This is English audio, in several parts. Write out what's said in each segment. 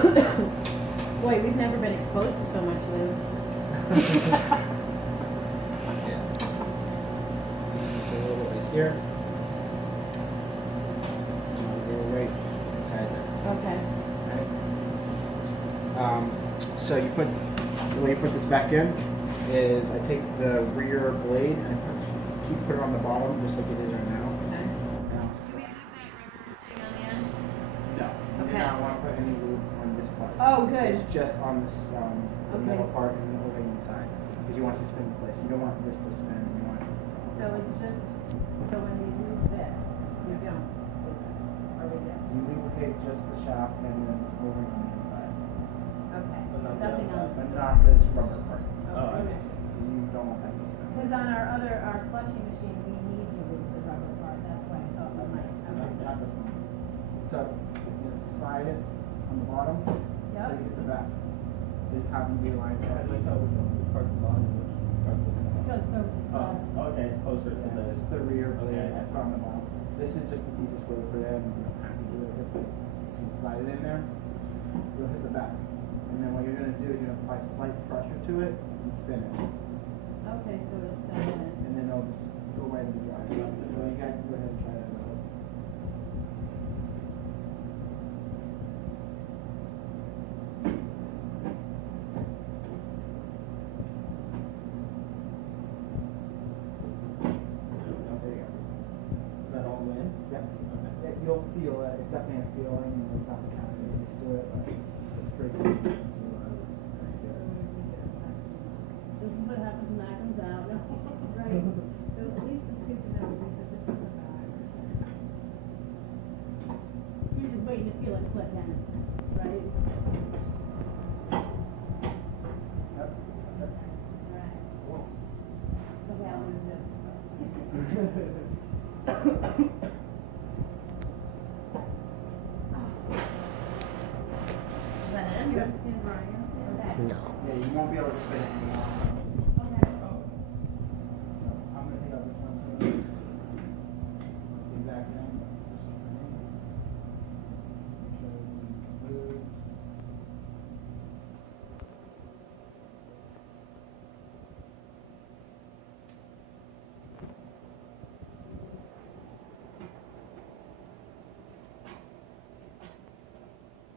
Boy, we've never been exposed to so much lube. Yeah. Just a little bit right here. And we'll go right inside there. Okay. Right? So you put the way you put this back in is I take the rear blade and put it on the bottom just like it is right now. Okay. Now, Do we have that rubber thing on the end? no, you do Okay. not want to put any lube on this part. Oh, good. It's just on this the Okay. metal part and over the inside because you want it to spin in place. You don't want this to spin. You want So it's just, so when you do this, you don't do this, or we do? you lubricate just the shaft and then over on the inside, Okay. But not the Nothing on but the not this rubber part. Oh, Okay. You don't want that to spin. Because on our slushy machine, we need to use the rubber part, that's why I thought we might. Not this one. So you slide it on the bottom Yep. so you get the back. This happens to be aligned I that way. thought which part's the bottom, which part's the top? Because the, Oh, okay, it's closer to the. It's the rear blade Okay. that's on the bottom. This is just the easiest way to put it in. You don't have to do it this way. So you slide it in there, you'll hit the back. And then what you're going to do is you're going to apply slight pressure to it and spin it. okay, so it's, And then it'll just go right into the drive. So you guys can go ahead and try that out. There you go. Is that all the way in? Yeah. Okay. You'll feel it. It's definitely a feeling. It's not the kind of get used to it, but it's pretty good. this is what happens when that comes out. Right. So at least it's good to know we put this in the bag. You're just waiting to feel it click in, right? Yep. Right. Cool. Okay, I'll do this. Is that it? Yeah. Okay. Yeah, you won't be able to spin it anymore. Okay. So I'm gonna take out this one too. The exact same. Blue.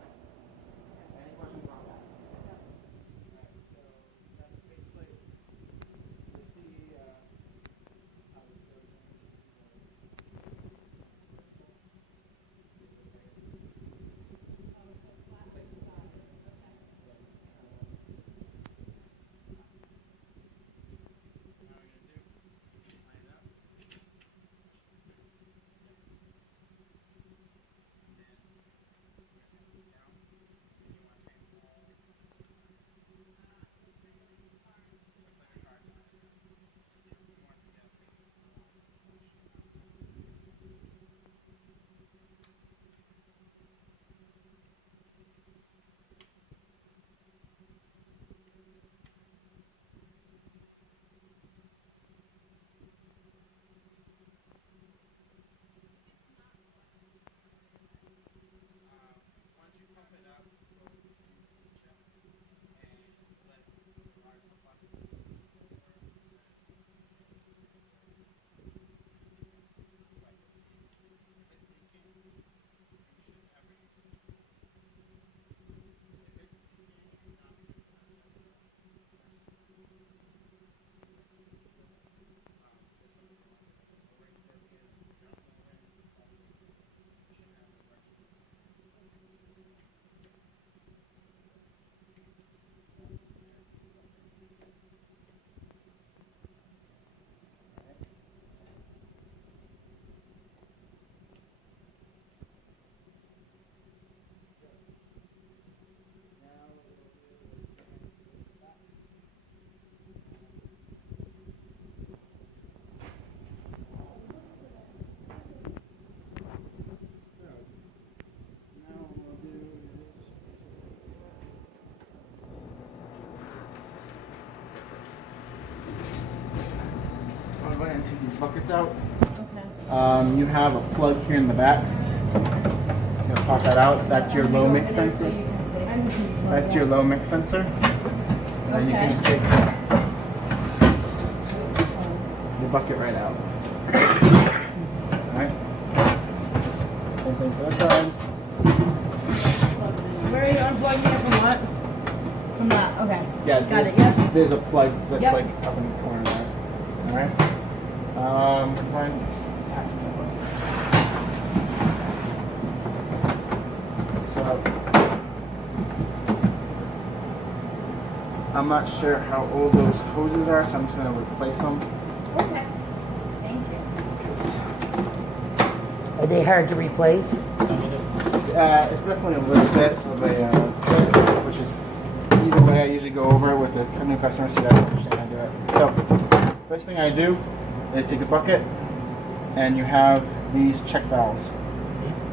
Any questions on that? So that's basically, you'll see how this goes once you pump it up, go to the chip and let the rod pump up. But you'll see if it's leaking, you should never use it. If it's leaking, it cannot be used on the other one. Just like the one right there, we had a jump over it. You should have the right. I'll go ahead and take these buckets out. Okay. You have a plug here in the back. Just gonna pop that out. That's your low mix So sensor. you can see. That's your low mix sensor. And then you can Okay. just take the bucket right out. Alright? Same thing for this side. Where are you unplugging it from what? From that, okay. Yeah, Got it, yep. There's a plug that's Yep. like up in the corner there. Alright? We're going to pass it over. So, I'm not sure how old those hoses are, so I'm just going to replace them. Okay. Thank you. Are they hard to replace? It's definitely a little bit of a which is either way I usually go over it with a new customer so they understand how to do it. So, first thing I do is take a bucket and you have these check valves.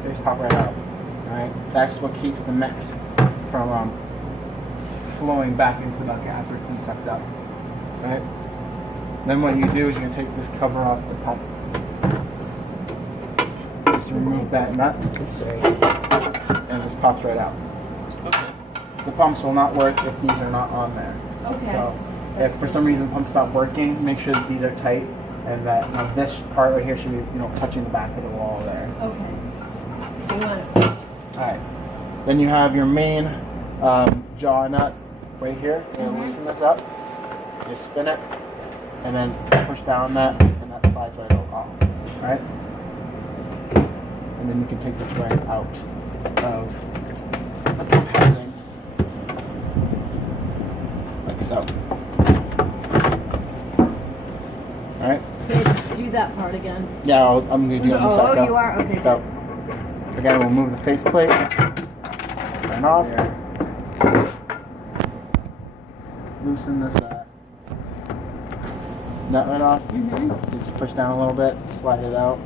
They just pop right out. Alright? That's what keeps the mix from flowing back into the bucket after it's been sucked up. Right? Then what you do is you're going to take this cover off the pump. Just remove that nut. Sorry. And this pops right out. The pumps will not work if these are not on there. Okay. So if for some reason the pumps stop working, make sure that these are tight and that this part right here should be touching the back of the wall there. Okay. So you want Alright. Then you have your main jaw nut right here. You're going to loosen this up. You spin it and then push down that and that slides right off. Alright? And then you can take this right out of the pump housing. Like so. Alright? say do that part again. Yeah, I'm going to do it on the side. So, you are? Okay. So, again, we'll move the faceplate. Turn off. Loosen this nut right off. Just push down a little bit, slide it out.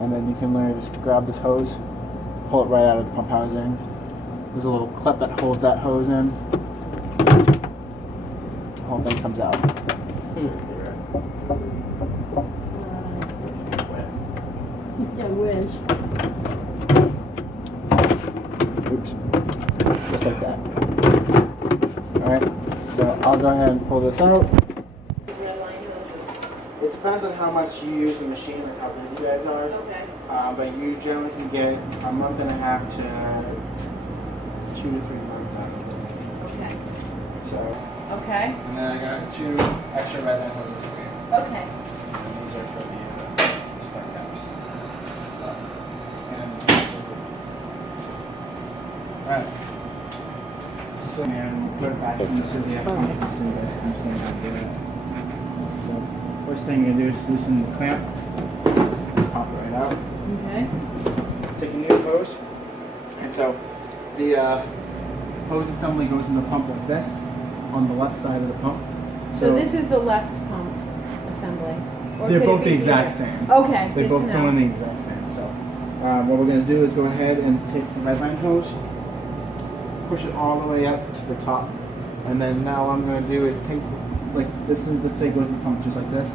And then you can literally just grab this hose, pull it right out of the pump housing. There's a little clip that holds that hose in. The whole thing comes out. Yeah, wish. Oops. Just like that. Alright, so I'll go ahead and pull this out. It depends on how much you use the machine and how busy you guys are. Okay. But you generally can get a month and a half to 2 to 3 months out of it. Okay. So, Okay. and then I got 2 extra red line hoses for you. Okay. And these are for the start caps. Alright. So, and put it back into the pump so you guys can understand how to do it. So, first thing you're going to do is loosen the clamp. Pop it right out. Okay. Take a new hose. And so, the hose assembly goes in the pump like this, on the left side of the pump. So this is the left pump assembly. Or They're could it both be the exact either? same. Okay. They good both to go know. in the exact same. So, what we're going to do is go ahead and take the red line hose, push it all the way up to the top, and then now what I'm going to do is take, like this is, let's say it goes in the pump just like this.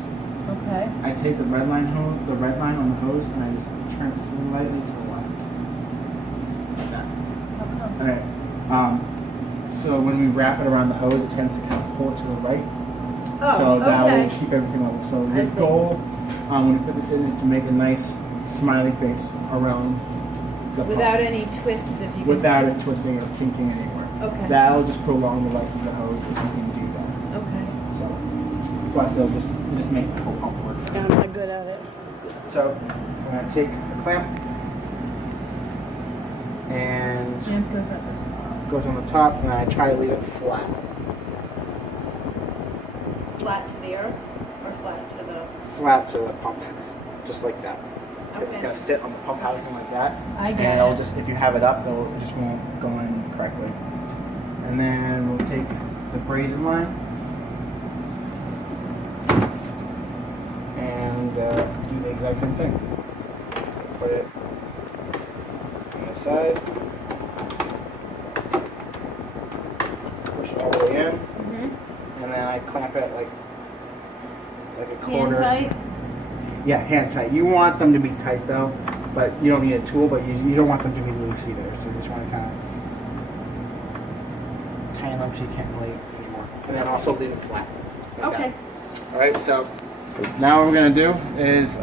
Okay. I take the red line on the hose, and I just turn it slightly to the left. Like that. Alright. So when we wrap it around the hose, it tends to kind of pull it to the right. Oh, So that okay. will keep everything level. So I the see. goal when we put this in is to make a nice smiley face around the Without pump. any twists, if you can. Without it twisting or kinking anywhere. Okay. That'll just prolong the life of the hose if you can do that. Okay. So plus it just makes the whole pump work. I'm not good at it. So I'm gonna take the clamp and Jam goes up as goes on the top, and I try to leave it flat. flat to the earth or flat to the. Flat to the pump, just like that. Because it's Okay. gonna sit on the pump housing like that. I get And it'll it. just, if you have it up, it just won't go in correctly. And then we'll take the braided line and do the exact same thing. Put it on the side, push it all the way in, and then I clamp it like a Hand quarter. tight. Yeah, hand tight. You want them to be tight though. but you don't need a tool, but you don't want them to be loose either. So you just want to kind of tighten them so you can't really anymore. And then also leave it flat. like Okay. that. All right, so now what we're gonna do is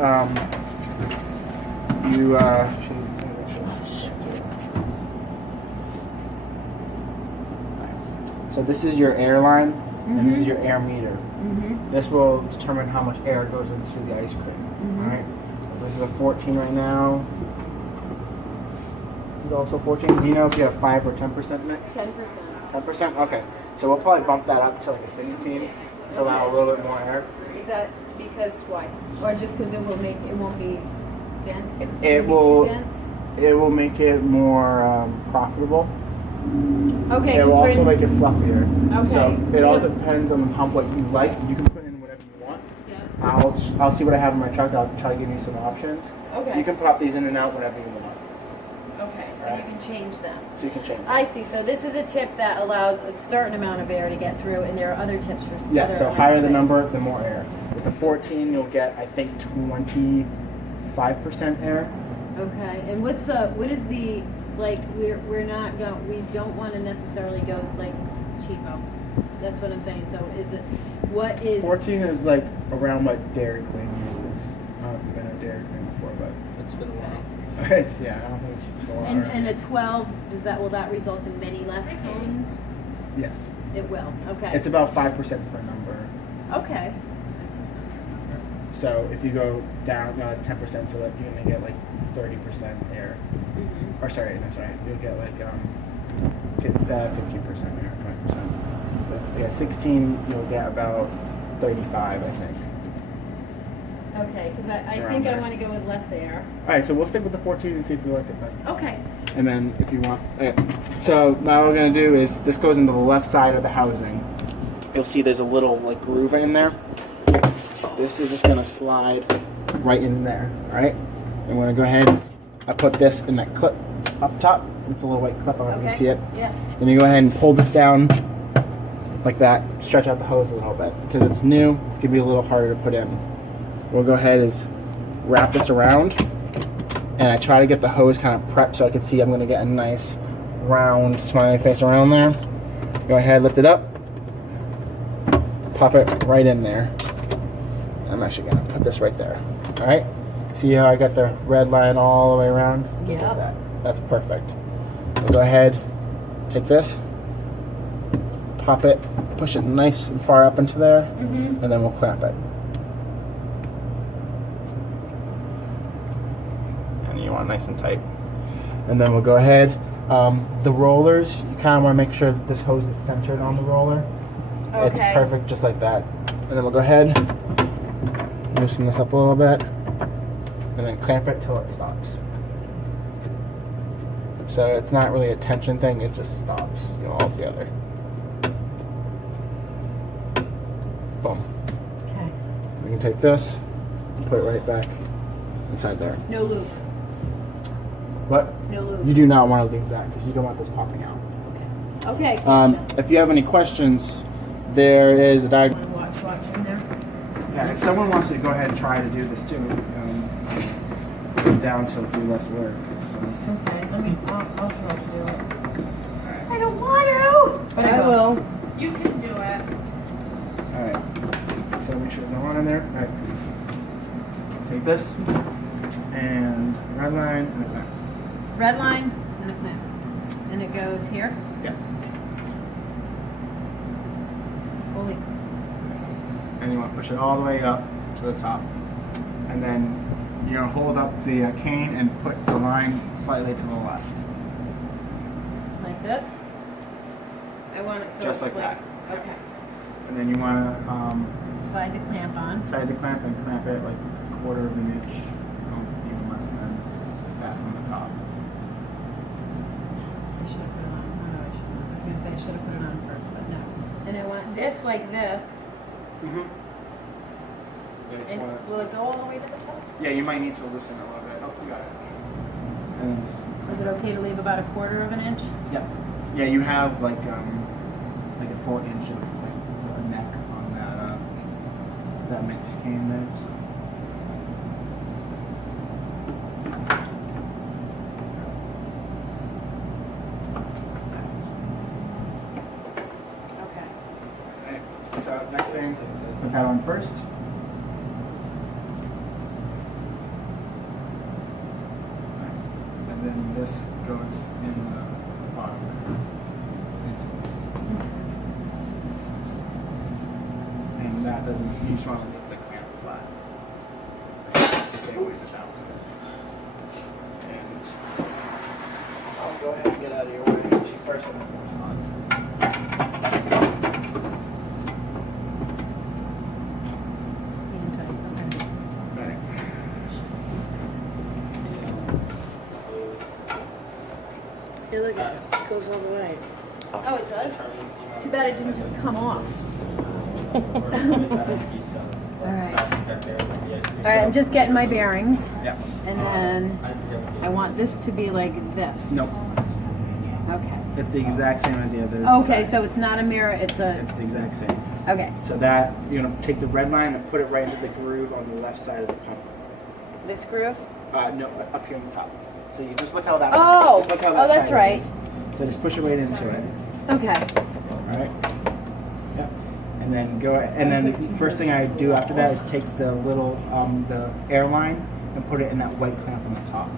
so this is your air line, and this is your air meter. This will determine how much air goes into the ice cream. All right. This is a 14 right now. This is also 14. Do you know if you have 5 or 10% mix? 10%. 10%. Okay. So we'll probably bump that up to like a 16 to allow a little bit more air. Is that because why? Or just because it won't be dense? It Won't will. be too dense? It will make it more profitable. Okay. It will 'cause also we're- make it fluffier. Okay. So it all Yeah. depends on what you like. You can put in whatever you want. Yeah. I'll see what I have in my truck. I'll try to give you some options. Okay. You can pop these in and out whenever you want. Okay. So you can change them. So you can change. I see. So this is a tip that allows a certain amount of air to get through, and there are other tips for Yeah, other so amounts higher of the air. number, the more air. With the 14, you'll get, I think, 25% air. Okay. And what is the like? We don't want to necessarily go like cheapo. That's what I'm saying. So what is 14 is like around what Dairy Queen uses. I don't know if you've been at Dairy Queen before, but It's been a while. it's, yeah, I don't think it's a lot. and a 12 will that result in many less cones? Yes. It will. Okay. It's about 5% per number. Okay. So if you go down, no, it's 10%, so that you're gonna get like 30% air. Mm-hmm. Or sorry, you'll get like 15% air, 20%. But yeah, 16, you'll get about 35, I think. Okay, because I Around think I there. want to go with less air. All right, so we'll stick with the 14 and see if we like it better. Okay. And then if you want, so now what we're gonna do is this goes into the left side of the housing. You'll see there's a little like groove in there. This is just gonna slide right in there. All right. I'm gonna go ahead. I put this in that clip up top. It's a little white clip. I don't know if you can see it. Yeah. Then you go ahead and pull this down like that. Stretch out the hose a little bit because it's new. It's gonna be a little harder to put in. We'll go ahead and wrap this around, and I try to get the hose kind of prepped so I can see I'm going to get a nice round smiley face around there. Go ahead, lift it up, pop it right in there. I'm actually going to put this right there. All right. See how I got the red line all the way around? Just like Yep. that. That's perfect. We'll go ahead, take this, pop it, push it nice and far up into there, Mm-hmm. and then we'll clamp it. You want nice and tight, and then we'll go ahead. The rollers, you kind of want to make sure that this hose is centered on the roller. It's Okay. perfect just like that. And then we'll go ahead, loosen this up a little bit, and then clamp it till it stops. So it's not really a tension thing; it just stops, altogether. Boom. Okay. We can take this and put it right back inside there. No lube. But No lube. you do not want to leave that because you don't want this popping out. Okay. Gotcha. If you have any questions, there is a diagram. Want to watch in there? Yeah, if someone wants to go ahead and try to do this too, go down to do less work. So. Okay. I'll try to do it. I don't want to. But I will. You can do it. All right. So make sure there's no water in there. All right. Take this and red line and a clamp. Red line and a clamp. And it goes here. Yeah. Holy. And you want to push it all the way up to the top, and then you're gonna hold up the cane and put the line slightly to the left. Like this. I want it so Just it's like that. Okay. And then you want to Slide the clamp on. side the clamp and clamp it like a quarter of an inch, even less than that from the top. I should have put it on. No, I shouldn't. I was gonna say I should have put it on first, but no. And I want this like this. Mm-hmm. And will it go all the way to the top? Yeah, you might need to loosen it a little bit. Oh, you got it. And then just, Is it okay to leave about a quarter of an inch? yeah. Yeah, you have like a full inch of like a neck on that mix cane there. So. that on first. And then this goes in the bottom. Into this. And that doesn't, you just want to leave the clamp flat. The same way the top is. And I'll go ahead and get out of your way. She first and then goes on. Right. Hey, look at it. It goes all the way. Oh, it does? Too bad it didn't just come off. Alright. Alright, I'm just getting my bearings. Yeah. And then I want this to be like this. Nope. Okay. It's the exact same as the other. Okay, side. so it's not a mirror, it's a. It's the exact same. Okay. So that, you're gonna take the red line and put it right into the groove on the left side of the pump. This groove? No, up here on the top. So you just look how that. Oh! just look how Oh, that's side right. is. So just push it right into it. Okay. All right. Yep. And then go. And then first thing I do after that is take the little the air line and put it in that white clamp on the top.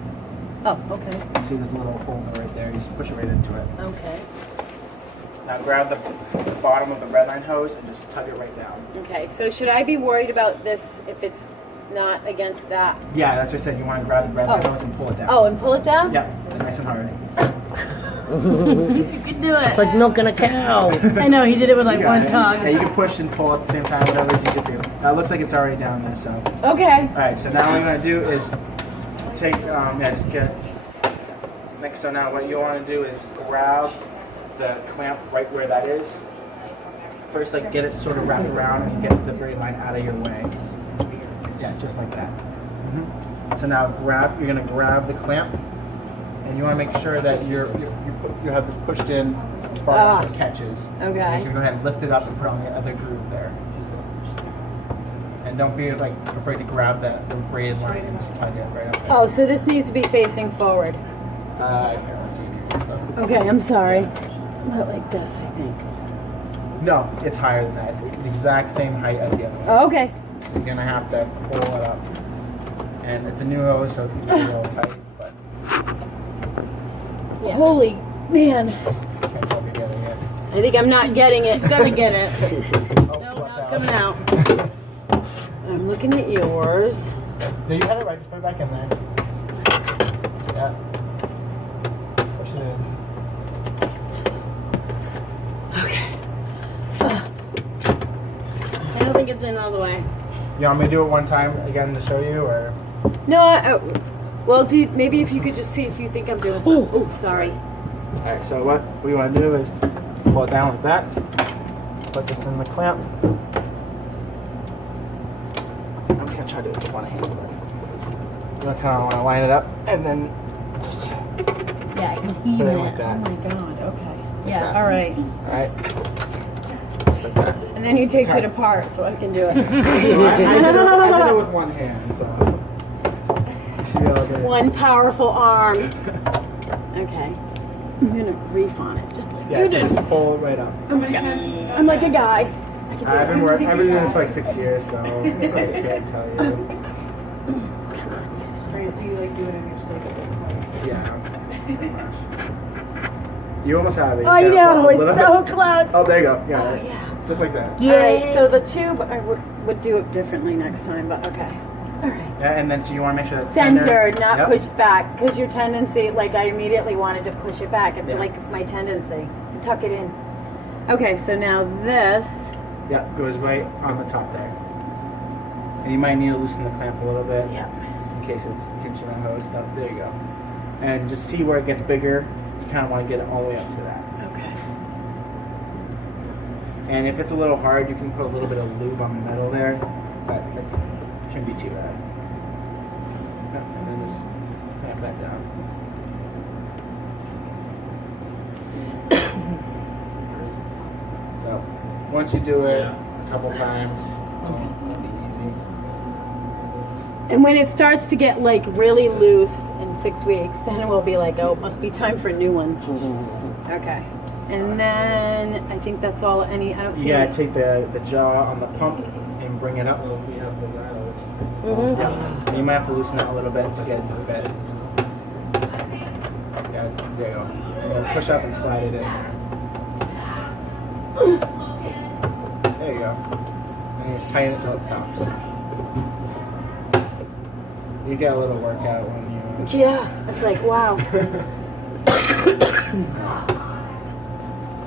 Oh, okay. You see this little hole right there? You just push it right into it. Okay. Now grab the bottom of the red line hose and just tug it right down. Okay, so should I be worried about this if it's not against that? Yeah, that's what I said. You want to grab the red line Oh. hose and pull it down. Oh, and pull it down? Yeah, nice and hard. You can do it. It's like milking a cow. I know, he did it with like You got one it. tug. Yeah, you can push and pull at the same time, whatever is easier for you. It looks like it's already down there, so. Okay. Alright, so now what I'm going to do is take, just get, next, so now what you want to do is grab the clamp right where that is. First, like, get it sort of wrapped around and get the braid line out of your way. Yeah, just like that. So now you're going to grab the clamp, and you want to make sure that you have this pushed in as far as it catches. Okay. And you go ahead and lift it up and put it on the other groove there. And don't be like afraid to grab the braided line and just tug it right up there. Oh, so this needs to be facing forward. Here, let's see. So, Okay, I'm sorry. About like this, I think. no, it's higher than that. It's the exact same height as the other one. Oh, okay. So you're gonna have to pull it up. And it's a new hose, so it's gonna be a little tight, but Holy man. I can't tell if you're getting it. I think I'm not getting it. Gonna get it. Oh, No, watch not coming out. I'm looking at yours. No, you had it right. Just put it back in there. Yeah. Push it in. Okay. I don't think it's in all the way. You want me to do it one time again to show you, or? No, well, maybe if you could just see if you think I'm doing something. Oh, sorry. All right. So what we want to do is pull it down like that. Put this in the clamp. I'm gonna try to do this with one hand. You kind of want to line it up, and then just Yeah, I can Put hear it it. like that. Oh my god, okay. Like Yeah, that. all right. all right. Just like that. And then he takes Sorry. it apart so I can do it. I did it with one hand, so you should be able to. One powerful arm. Okay. I'm gonna reef on it, just like Yeah, you so did. just pull it right up. Oh my god. I'm like a guy. I can do I've been it. doing this for like 6 years, so I can't tell you. Alright, so you like do it on your sleeve at this point. Yeah. pretty much. You almost have it. You I gotta know, pull a it's little so bit. close. Oh, there you go. Yeah. Oh, yeah. Just like that. Alright, so the tube, I would do it differently next time, but okay. Alright. Yeah, and then so you want to make sure that's Centered, not Yep. pushed back, because your tendency, like I immediately wanted to push it back. It's Yeah. like my tendency to tuck it in. Okay, so now this, Yeah, goes right on the top there. And you might need to loosen the clamp a little bit. yeah. In case it's pinching the hose. No, there you go. And just see where it gets bigger. You kind of want to get it all the way up to that. Okay. And if it's a little hard, you can put a little bit of lube on the metal there. But it shouldn't be too bad. Yep, and then just clamp that down. So once you do it a couple times, it'll be easy. And when it starts to get like really loose in 6 weeks, then it will be like, oh, it must be time for new ones. Okay. And then I think that's all. I don't see. You gotta any- take the jaw on the pump and bring it up. Well, we have the dial. Mm-hmm. So you might have to loosen it a little bit to get it to fit. Yeah, there you go. And then push up and slide it in. There you go. And you just tighten it until it stops. You get a little workout when you. Yeah, it's like, wow.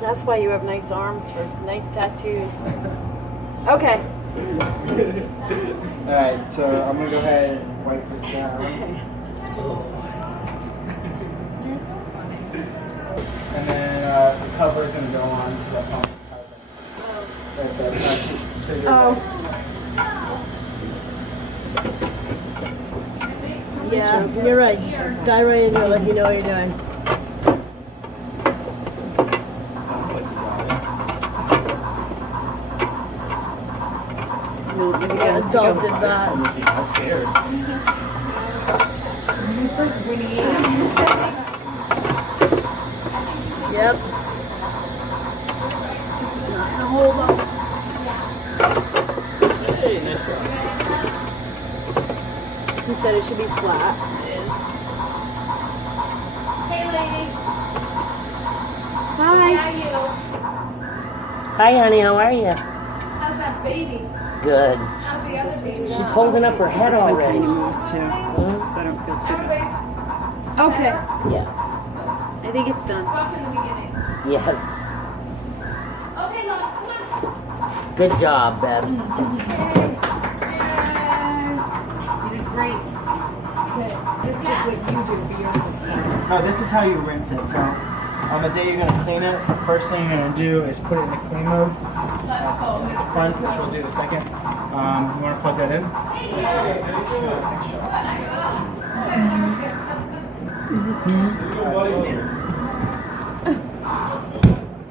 That's why you have nice arms for nice tattoos. Okay. Alright, so I'm gonna go ahead and wipe this down. And then the cover is gonna go on to the pump. Right there. Oh. Yeah, you're right. Dive right in there like you know what you're doing. Yeah, Saul did that. I'm scared. Yep. Hold on. Hey, nice job. He said it should be flat. It is. Hey, lady. Hi. How are you? Hi, honey. How are you? How's that baby? Good. How's the other baby? She's holding up her head This one kind already. of moves too, Mhm. so I don't feel too bad. Everybody's Okay. Yeah. I think it's done. rough in the beginning. Yes. Okay, love, come on. Good job, Bev. You did great. Okay, this is just what you do for your first No, this is how you rinse it. So on the day you're gonna clean it, the first thing you're gonna do is put it in the clean mode. Let's go. The front, which we'll do in a second. You wanna plug that in?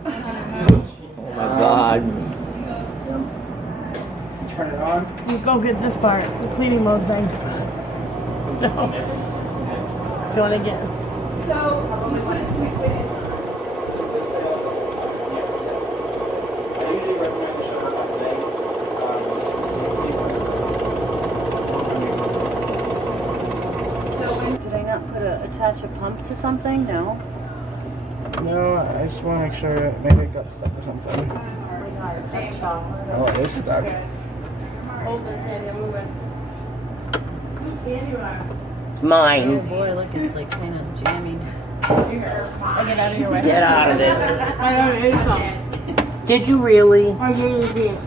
Oh my God. Turn it on. Go get this part, the cleaning mode thing. No. Do you want to get? So, we put it to mix it in. I usually recommend to shut off the leg. So when Did I not attach a pump to something? No. No, I just want to make sure maybe it got stuck or something. Oh, it is stuck. Hold this hand, you're moving. Whose hand you are? Oh Mine. boy, look, it's like kind of jamming. I'll get out of your way. Get out of there. I know it is something. Did you really? I really did.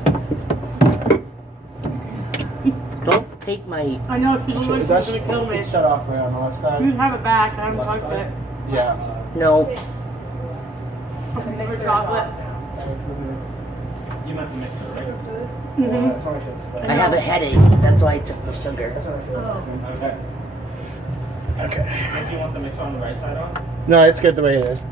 Don't take my. I know if you don't look, Is you're that gonna kill me. it's shut off right on the left You side? have it back. I haven't touched it. Yeah. No. Never chocolate. You meant the mixer, right? I have a headache. That's why I took the sugar. Okay. Okay. Do you want the mixer on the right side on? No, it's good the way it is.